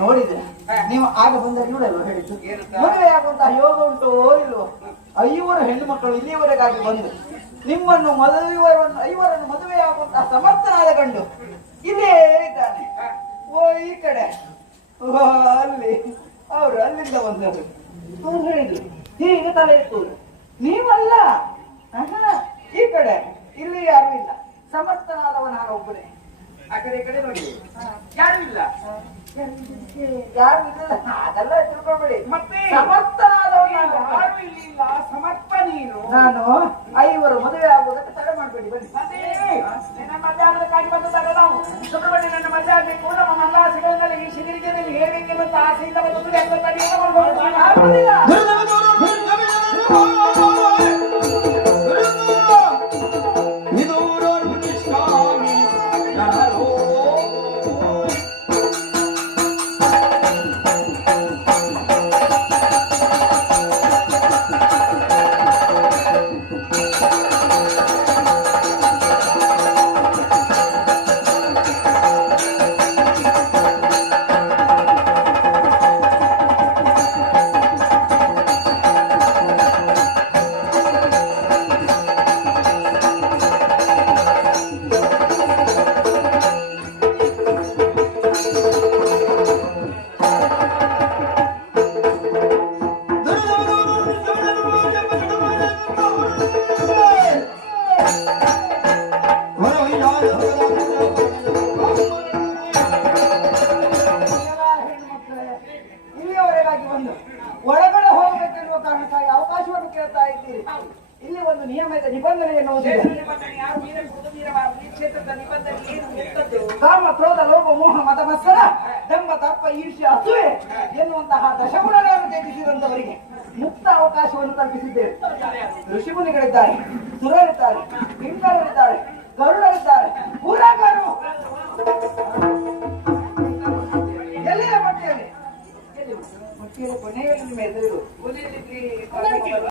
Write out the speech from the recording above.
ನೋಡಿದ್ರೆ ನೀವು ಆಗ ಬಂದಾಗ ನೋಡಲ್ವ ಹೇಳಿದ್ದು ಮದುವೆ ಆಗುವಂತಹ ಯೋಗ ಉಂಟು ಇಲ್ವೋ? 5 ಹೆಣ್ಣು ಮಕ್ಕಳು ಇಲ್ಲಿಯವರೆಗಾಗಿ ಬಂದು ನಿಮ್ಮನ್ನು ಐವರನ್ನು ಮದುವೆ ಆಗುವಂತಹ ಸಮರ್ಥನಾದ ಗಂಡು ಇಲ್ಲೇ ಇದ್ದಾನೆ. ಓ ಈ ಕಡೆ, ಓ ಅಲ್ಲಿ, ಅವರು ಅಲ್ಲಿಂದ ಬಂದರು. ಅವ್ರು ಹೇಳಿದ್ರು ಹೀಗೆ ತಲೆ ಇತ್ತು, ನೀವಲ್ಲ ಈ ಕಡೆ, ಇಲ್ಲಿ ಯಾರು ಇಲ್ಲ, ಸಮರ್ಥನಾದವ ನಾನು ಒಬ್ಬನೇ. ಆ ಕಡೆ ಈ ಕಡೆ ನೋಡಿ, ಯಾರು ಇಲ್ಲ, ಯಾರು ಇಲ್ಲ, ಅದೆಲ್ಲ ತಿಳ್ಕೊಳ್ಬೇಡಿ. ಮತ್ತೆ ಸಮರ್ಥನಾದವ ಯಾರು ಇಲ್ಲಿ ಇಲ್ಲ, ಸಮರ್ಥ ನೀನು. ನಾನು 5 ಮದುವೆ ಆಗುವುದಕ್ಕೆ ತಡೆ ಮಾಡಬೇಡಿ, ಬನ್ನಿ. ನನ್ನ ಮಧ್ಯಾಹ್ನದಕ್ಕಾಗಿ ಬಂದದಾಗ ನಾವು ಸುಬ್ರಹ್ಮಣ್ಯ ನನ್ನ ಮದುವೆ ಆಗಬೇಕು, ನಮ್ಮ ಮಲ್ಲಾಸಿಗಳಲ್ಲಿ ಈ ಶಿಬಿರಿಗೆಯಲ್ಲಿ ಹೇಗೆ ಮತ್ತು ಆಸೆಯಿಂದ ಬಂದು ಎಲ್ಲ ತಡೆಯನ್ನು ಇಲ್ಲಿಯವರೆಗಾಗಿ ಬಂದು ಒಳಗಡೆ ಹೋಗಬೇಕೆನ್ನುವ ಕಾರಣಕ್ಕಾಗಿ ಅವಕಾಶವನ್ನು ಕೇಳ್ತಾ ಇದ್ದೀರಿ. ಇಲ್ಲಿ ಒಂದು ನಿಯಮದ ನಿಬಂಧನೆ ಎನ್ನುವುದಿದೆ. ಕಾಮ, ಕ್ರೋಧ, ಲೋಭ, ಮೋಹ, ಮದ, ಮತ್ಸರ, ದಂಭ, ದರ್ಪ, ಈರ್ಷ್ಯ, ಅಸೂಯೆ ಎನ್ನುವಂತಹ ದಶಗುಣಗಳನ್ನು ತ್ಯಜಿಸಿದಂತವರಿಗೆ ಮುಕ್ತ ಅವಕಾಶವನ್ನು ಕಲ್ಪಿಸಿದ್ದೇವೆ. ಋಷಿಮುನಿಗಳಿದ್ದಾರೆ, ಸುರರಿದ್ದಾರೆ, ಕಿಂಕರರಿದ್ದಾರೆ, ಗರುಡರಿದ್ದಾರೆ, ಪೂರಾಗರು. ಎಲ್ಲಿಯ ಮಟ್ಟಿಯಲ್ಲಿ ಕೊನೆಯಲ್ಲಿ ನಿಮ್ಮ ಎದುರು